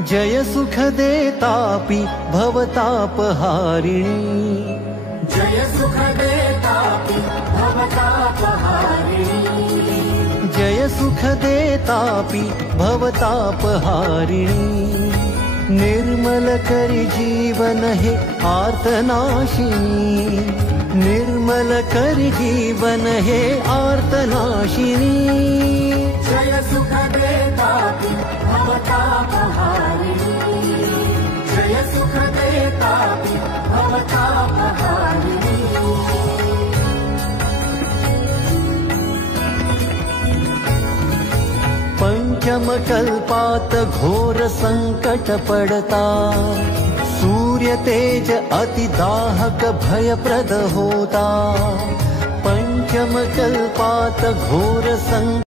जय सुख देतापि भवतापहारिणी, जय सुख देतापि भवतापहारिणी, जय सुख देतापि भवतापहारिणी। निर्मल करि जीवन हे आर्तनाशिनी, निर्मल करि जीवन हे आर्तनाशिनी। जय सुख देतापि भवतापहारिणी, जय सुख देतापि भवतापहारिणी। पंचम कल्पात घोर संकट पड़ता, सूर्य तेज अति दाहक भयप्रद होता। पंचम कल्पात घोर संकट